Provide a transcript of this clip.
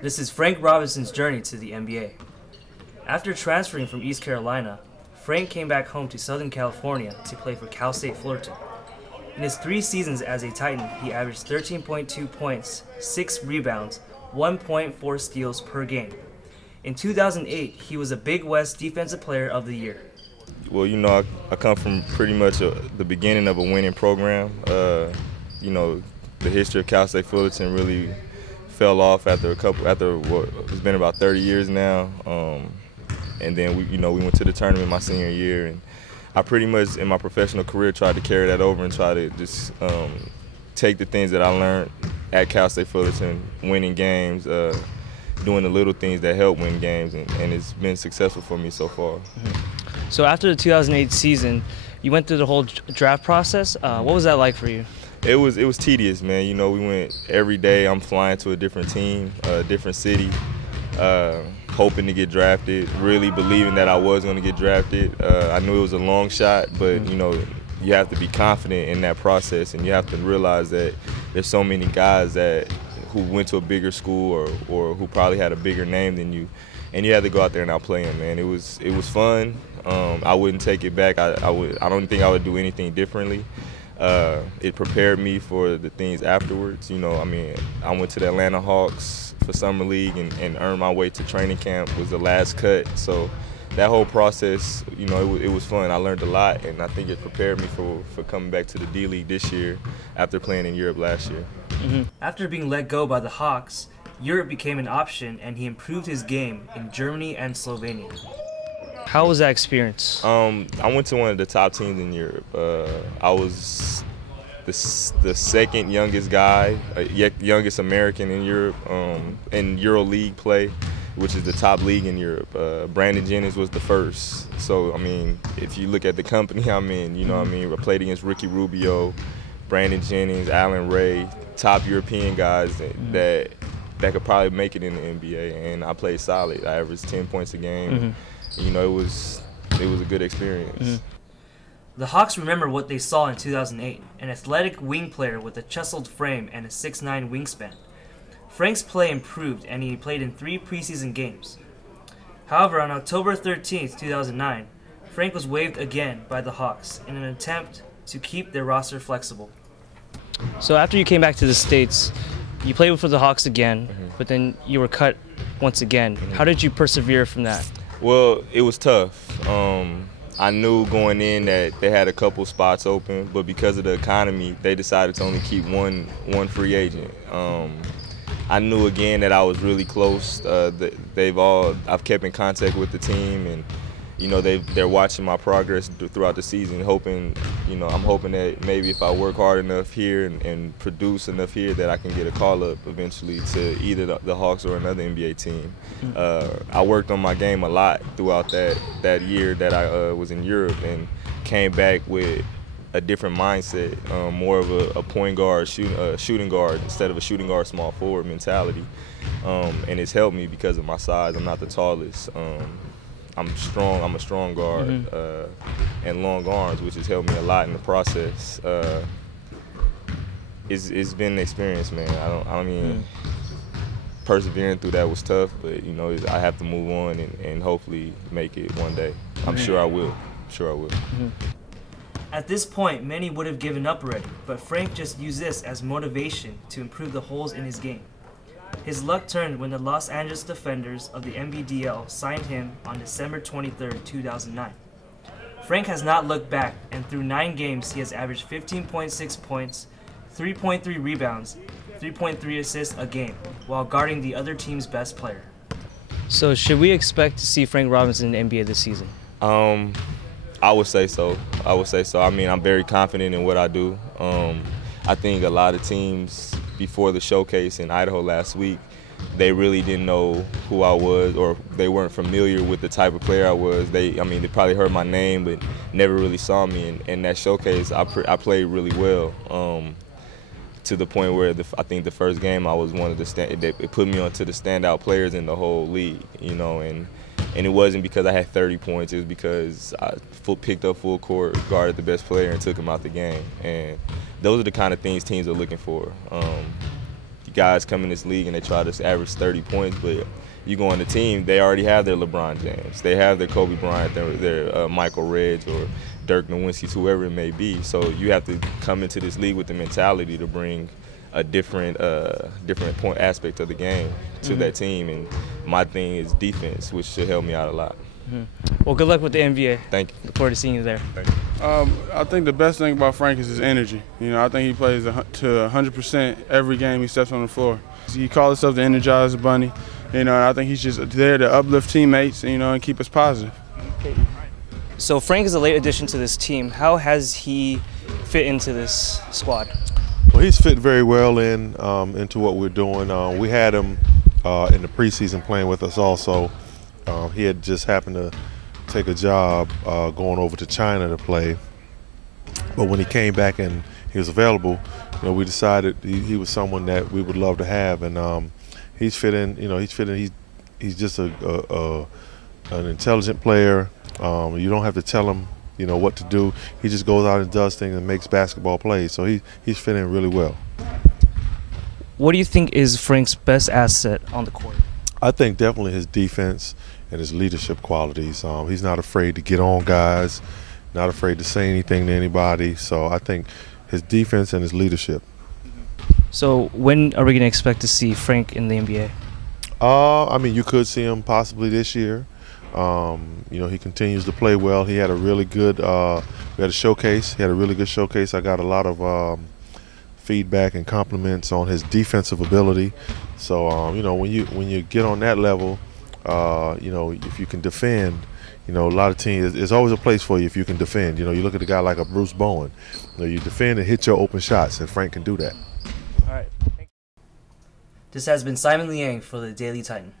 This is Frank Robinson's journey to the NBA. After transferring from East Carolina, Frank came back home to Southern California to play for Cal State Fullerton. In his 3 seasons as a Titan, he averaged 13.2 points, 6 rebounds, 1.4 steals per game. In 2008, he was a Big West Defensive Player of the Year. Well, you know, I come from pretty much the beginning of a winning program. You know, the history of Cal State Fullerton really fell off after what it's been about 30 years now. And then we went to the tournament my senior year, and I pretty much in my professional career tried to carry that over and try to just take the things that I learned at Cal State Fullerton, winning games, doing the little things that help win games, and it's been successful for me so far. Mm-hmm. So after the 2008 season, you went through the whole draft process. What was that like for you? It was tedious, man. You know, we went every day. I'm flying to a different team, a different city, hoping to get drafted, really believing that I was going to get drafted. I knew it was a long shot, but, you know, you have to be confident in that process, and you have to realize that there's so many guys who went to a bigger school or who probably had a bigger name than you, and you have to go out there and outplay them, man. It was fun. I wouldn't take it back. I don't think I would do anything differently. It prepared me for the things afterwards. You know, I mean, I went to the Atlanta Hawks for summer league and earned my way to training camp, was the last cut. So that whole process, you know, it was fun. I learned a lot, and I think it prepared me for coming back to the D-League this year after playing in Europe last year. Mm-hmm. After being let go by the Hawks, Europe became an option, and he improved his game in Germany and Slovenia. How was that experience? I went to one of the top teams in Europe. I was the second youngest guy, youngest American in Europe, in EuroLeague play, which is the top league in Europe. Brandon Jennings was the first. So, I mean, if you look at the company I'm in, you know what I mean, I played against Ricky Rubio, Brandon Jennings, Alan Ray, top European guys that could probably make it in the NBA, and I played solid. I averaged 10 points a game. Mm-hmm. You know, it was a good experience. Mm-hmm. The Hawks remember what they saw in 2008, an athletic wing player with a chiseled frame and a 6'9" wingspan. Frank's play improved, and he played in 3 preseason games. However, on October 13, 2009, Frank was waived again by the Hawks in an attempt to keep their roster flexible. So after you came back to the States, you played for the Hawks again, but then you were cut once again. How did you persevere from that? Well, it was tough. I knew going in that they had a couple spots open, but because of the economy, they decided to only keep one free agent. I knew again that I was really close. I've kept in contact with the team, and you know they're watching my progress throughout the season, I'm hoping that maybe if I work hard enough here and produce enough here, that I can get a call up eventually to either the Hawks or another NBA team. I worked on my game a lot throughout that year that I was in Europe, and came back with a different mindset, more of a point guard, shooting guard instead of a shooting guard, small forward mentality. And it's helped me because of my size. I'm not the tallest. I'm strong. I'm a strong guard, and long arms, which has helped me a lot in the process. It's been an experience, man. I mean, persevering through that was tough, but you know, I have to move on and hopefully make it one day. I'm sure I will. At this point, many would have given up already, but Frank just used this as motivation to improve the holes in his game. His luck turned when the Los Angeles Defenders of the NBDL signed him on December 23, 2009. Frank has not looked back, and through 9 games, he has averaged 15.6 points, 3.3 rebounds, 3.3 assists a game, while guarding the other team's best player. So should we expect to see Frank Robinson in the NBA this season? I would say so. I mean, I'm very confident in what I do. I think a lot of teams before the showcase in Idaho last week, they really didn't know who I was, or they weren't familiar with the type of player I was. They probably heard my name, but never really saw me. And that showcase, I played really well, to the point where I think the first game I was one of it put me onto the standout players in the whole league, you know. And it wasn't because I had 30 points. It was because I picked up full court, guarded the best player, and took him out the game. And those are the kind of things teams are looking for. Guys come in this league and they try to average 30 points, but you go on the team, they already have their LeBron James. They have their Kobe Bryant, their Michael Reds or Dirk Nowitzki's, whoever it may be. So you have to come into this league with the mentality to bring a different point aspect of the game to that team. And my thing is defense, which should help me out a lot. Well, good luck with the NBA. Thank you. Look forward to seeing you there. Thank you. I think the best thing about Frank is his energy. You know, I think he plays to 100% every game he steps on the floor. He calls himself the Energizer Bunny. You know, and I think he's just there to uplift teammates, you know, and keep us positive. So Frank is a late addition to this team. How has he fit into this squad? Well, he's fit very well into what we're doing. We had him in the preseason playing with us also. He had just happened to take a job going over to China to play. But when he came back and he was available, you know, we decided he was someone that we would love to have, and he's fit in. You know, he's just an intelligent player. You don't have to tell him, you know, what to do. He just goes out and does things and makes basketball plays. So he's fit in really well. What do you think is Frank's best asset on the court? I think definitely his defense and his leadership qualities. He's not afraid to get on guys, not afraid to say anything to anybody. So I think his defense and his leadership. So when are we going to expect to see Frank in the NBA? I mean, you could see him possibly this year. You know, he continues to play well. He had a really good, we had a showcase. He had a really good showcase. I got a lot of feedback and compliments on his defensive ability. So, you know, when you get on that level, you know, if you can defend, you know, a lot of teams, there's always a place for you if you can defend. You know, you look at a guy like a Bruce Bowen. You know, you defend and hit your open shots, and Frank can do that. All right. This has been Simon Liang for the Daily Titan.